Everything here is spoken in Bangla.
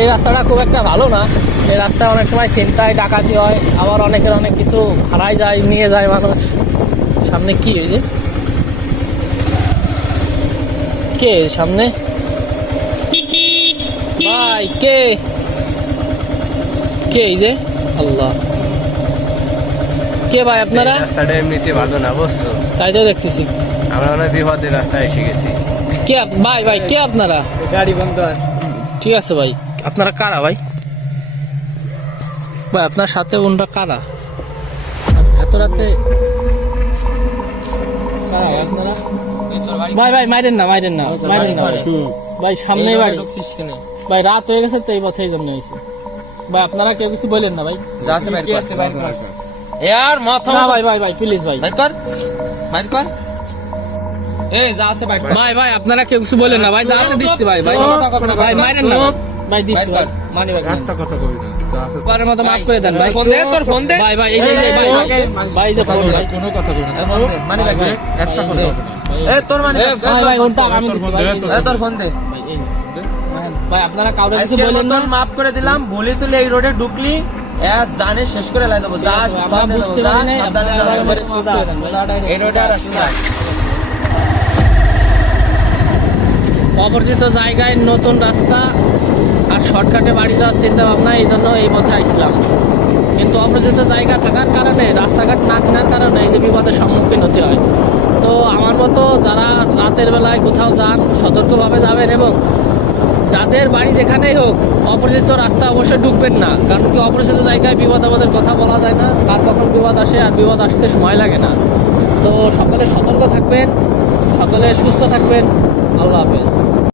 এই রাস্তাটা খুব একটা ভালো না। এই রাস্তায় অনেক সময় ছিনতাই ডাকাতি হয়, আবার অনেকের অনেক কিছু হারাই যায়, নিয়ে যায় মানুষ। সামনে কি এই যে কে সামনে ভাই কে কে এই যে আল্লাহ কে ভাই আপনারা? রাস্তাটা এমনিতে ভালো না বুঝছো, তাই তো দেখতেছি। আমরা অনেক বিপদের রাস্তায় এসে গেছি। কে ভাই ভাই কে আপনারা? গাড়ি বন্ধ। ঠিক আছে ভাই, আপনারা কারা ভাই? ভাই আপনার সাথে ওনরা কারা এত রাতে? কারা ভাই আপনারা? ভাই ভাই মাইরেন না মাইরেন না মাইরেন না ভাই, সামনে বাড়ি ভাই, রাত হয়ে গেছে তো এই পথে এই জন্য আইছি ভাই। আপনারা কেউ কিছু বলেন না ভাই। यार माथा না ভাই ভাই ভাই প্লিজ ভাই বাইর কর এই যা আছে বাইর কর ভাই ভাই আপনারা কেউ কিছু বলেন না ভাই, যা আছে দিচ্ছি ভাই। ভাই ভাই মাইরেন না ভাই, দিচ্ছি ভাই, মানি ভাই একটা কথা কই না বারের মতো মাফ করে দেন ভাই। ফোন দে তোর ফোন দে ভাই ভাই এই যে ভাই ভাই যে ফোন ভাই কোনো কথা কই না মানি ভাই একটা কথা এ তোর মানি ভাই ভাই ওনটা আমি দিচ্ছি ভাই। এ তোর ফোন দে ভাই আপনারা কাউরে কিছু আজকের বলেন না। মতন মাফ করে দিলাম, ভুলে চলে এই রোডে ঢুকলি জানে শেষ করে লাই দেবো। যা আমরা বুঝতে পারি নাই, সাবধানে আপনারা যাও, আমাদের মাফ করে দেন ভাই। এই রোডে আর আসবে না। অপরিচিত জায়গায় নতুন রাস্তা আর শর্টকাটে বাড়ি যাওয়ার চিন্তা ভাবনা, এই জন্য এই পথে আসলাম। কিন্তু অপরিচিত জায়গা থাকার কারণে, রাস্তাঘাট না চেনার কারণে এই যে বিপদের সম্মুখীন হতে হয়। তো আমার মতো যারা রাতের বেলায় কোথাও যান, সতর্কভাবে যাবেন, এবং যাদের বাড়ি যেখানেই হোক অপরিচিত রাস্তা অবশ্যই ঢুকবেন না। কারণ কি, অপরিচিত জায়গায় বিপদ আমাদের কথা বলা যায় না, কার কখন বিপদ আসে, আর বিপদ আসতে সময় লাগে না। তো সকলে সতর্ক থাকবেন, সকলে সুস্থ থাকবেন। আল্লাহ হাফেজ।